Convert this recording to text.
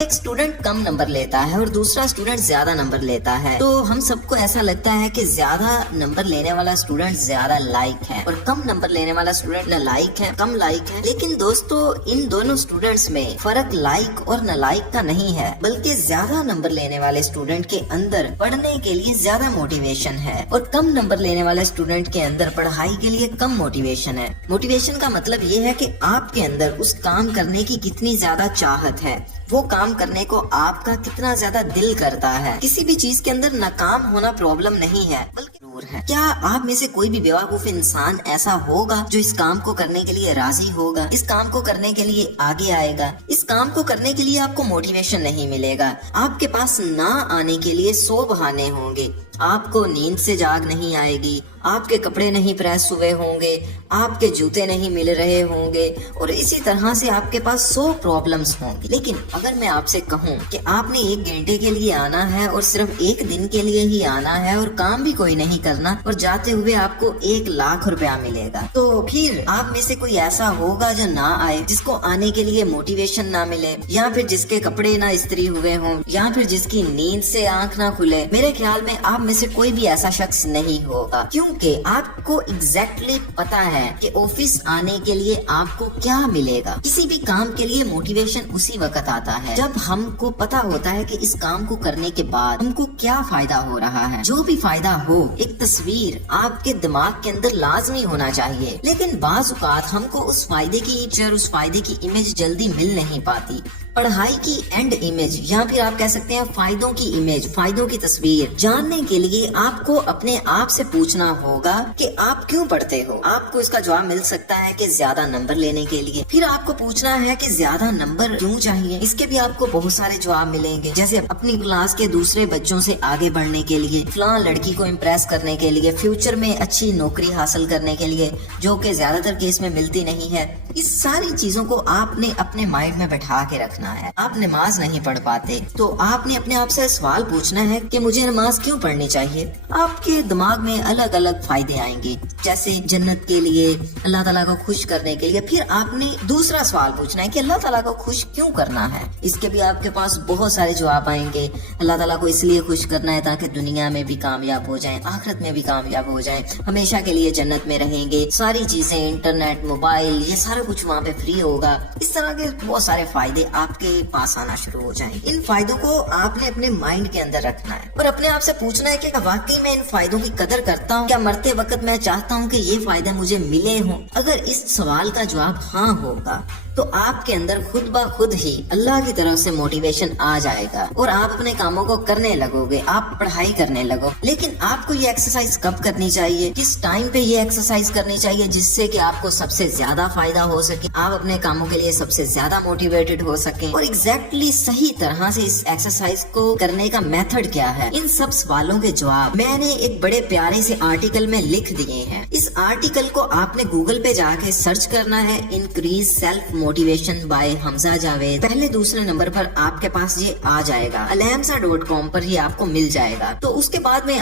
ایک اسٹوڈنٹ کم نمبر لیتا ہے اور دوسرا اسٹوڈنٹ زیادہ نمبر لیتا ہے تو ہم سب کو ایسا لگتا ہے کہ زیادہ نمبر لینے والا اسٹوڈنٹ زیادہ لائک ہے اور کم نمبر لینے والا اسٹوڈنٹ نہ لائک ہے کم لائک ہے. لیکن دوستو ان دونوں اسٹوڈنٹس میں فرق لائک اور نہ لائک کا نہیں ہے بلکہ زیادہ نمبر لینے والے اسٹوڈنٹ کے اندر پڑھنے کے لیے زیادہ موٹیویشن ہے اور کم نمبر لینے والے اسٹوڈنٹ کے اندر پڑھائی کے لیے کم موٹیویشن ہے. موٹیویشن کا مطلب یہ ہے کہ آپ کے اندر اس کام کرنے کی کتنی زیادہ چاہت ہے, وہ کام کرنے کو آپ کا کتنا زیادہ دل کرتا ہے. کسی بھی چیز کے اندر ناکام ہونا پرابلم نہیں ہے بلکہ ضرور ہے. کیا آپ میں سے کوئی بھی بیوقوف انسان ایسا ہوگا جو اس کام کو کرنے کے لیے راضی ہوگا, اس کام کو کرنے کے لیے آگے آئے گا؟ اس کام کو کرنے کے لیے آپ کو موٹیویشن نہیں ملے گا. آپ کے پاس نہ آنے کے لیے 100 بہانے ہوں گے. آپ کو نیند سے جاگ نہیں آئے گی, آپ کے کپڑے نہیں پریس ہوئے ہوں گے, آپ کے جوتے نہیں مل رہے ہوں گے اور اسی طرح سے آپ کے پاس 100 پرابلمز ہوں گی. لیکن اگر میں آپ سے کہوں کہ آپ نے 1 گھنٹے کے لیے آنا ہے اور صرف 1 دن کے لیے ہی آنا ہے اور کام بھی کوئی نہیں کرنا اور جاتے ہوئے آپ کو 1 لاکھ روپیہ ملے گا, تو پھر آپ میں سے کوئی ایسا ہوگا جو نہ آئے, جس کو آنے کے لیے موٹیویشن نہ ملے, یا پھر جس کے کپڑے نہ استری ہوئے ہوں, یا پھر جس کی نیند سے آنکھ نہ کھلے؟ میرے خیال میں آپ میں سے کوئی بھی ایسا شخص نہیں ہوگا, کیونکہ آپ کو ایگزیکٹلی پتا ہے کہ آفس آنے کے لیے آپ کو کیا ملے گا. کسی بھی کام کے لیے موٹیویشن اسی وقت آتا ہے جب ہم کو پتا ہوتا ہے کہ اس کام کو کرنے کے بعد ہم کو کیا فائدہ ہو رہا ہے. جو بھی فائدہ ہو ایک تصویر آپ کے دماغ کے اندر لازمی ہونا چاہیے. لیکن بعض اوقات ہم کو اس فائدے کی پکچر, اس فائدے کی امیج جلدی مل نہیں پاتی. پڑھائی کی اینڈ امیج یا پھر آپ کہہ سکتے ہیں فائدوں کی امیج, فائدوں کی تصویر جاننے کے لیے آپ کو اپنے آپ سے پوچھنا ہوگا کہ آپ کیوں پڑھتے ہو. آپ کو اس کا جواب مل سکتا ہے کہ زیادہ نمبر لینے کے لیے. پھر آپ کو پوچھنا ہے کہ زیادہ نمبر کیوں چاہیے. اس کے بھی آپ کو بہت سارے جواب ملیں گے, جیسے اپنی کلاس کے دوسرے بچوں سے آگے بڑھنے کے لیے, فلاں لڑکی کو امپریس کرنے کے لیے, فیوچر میں اچھی نوکری حاصل کرنے کے لیے, جو کہ زیادہ تر کیس میں ملتی نہیں ہے. اس ساری چیزوں کو آپ نے اپنے مائنڈ میں بٹھا کے رکھنا ہے. آپ نماز نہیں پڑھ پاتے تو آپ نے اپنے آپ سے سوال پوچھنا ہے کہ مجھے نماز کیوں پڑھنی چاہیے. آپ کے دماغ میں الگ الگ فائدے آئیں گے, جیسے جنت کے لیے, اللہ تعالیٰ کو خوش کرنے کے لیے. پھر آپ نے دوسرا سوال پوچھنا ہے کہ اللہ تعالیٰ کو خوش کیوں کرنا ہے. اس کے بھی آپ کے پاس بہت سارے جواب آئیں گے. اللہ تعالیٰ کو اس لیے خوش کرنا ہے تاکہ دنیا میں بھی کامیاب ہو جائیں, آخرت میں بھی کامیاب ہو جائیں, ہمیشہ کے لیے جنت میں رہیں گے, ساری چیزیں انٹرنیٹ, موبائل, یہ سارا کچھ وہاں پہ فری ہوگا. اس طرح کے بہت سارے فائدے آپ کے پاس آنا شروع ہو جائیں. ان فائدوں کو آپ نے اپنے مائنڈ کے اندر رکھنا ہے اور اپنے آپ سے پوچھنا ہے کہ واقعی میں ان فائدوں کی قدر کرتا ہوں, کیا مرتے وقت میں چاہتا ہوں کہ یہ فائدے مجھے ملے ہوں. اگر اس سوال کا جواب ہاں ہوگا تو آپ کے اندر خود بخود ہی اللہ کی طرف سے موٹیویشن آ جائے گا اور آپ اپنے کاموں کو کرنے لگو گے, آپ پڑھائی کرنے لگو. لیکن آپ کو یہ ایکسرسائز کب کرنی چاہیے, کس ٹائم پہ یہ ایکسرسائز کرنی چاہیے جس سے کہ آپ کو سب سے زیادہ فائدہ ہو سکے, آپ اپنے کاموں کے لیے سب سے زیادہ موٹیویٹڈ ہو سکیں. اور ایگزیکٹلی صحیح طرح سے اس ایکسرسائز کو کرنے کا میتھڈ کیا ہے, ان سب سوالوں کے جواب میں نے ایک بڑے پیارے سے آرٹیکل میں لکھ دیے ہیں. اس آرٹیکل کو آپ نے گوگل پہ جا کے سرچ کرنا ہے, انکریز سیلف موٹیویشن بائی حمزہ جاوید. پہلے دوسرے نمبر پر آپ کے پاس یہ آ جائے گا, alamsa.com پر ہی آپ کو مل جائے گا. تو اس کے بعد میں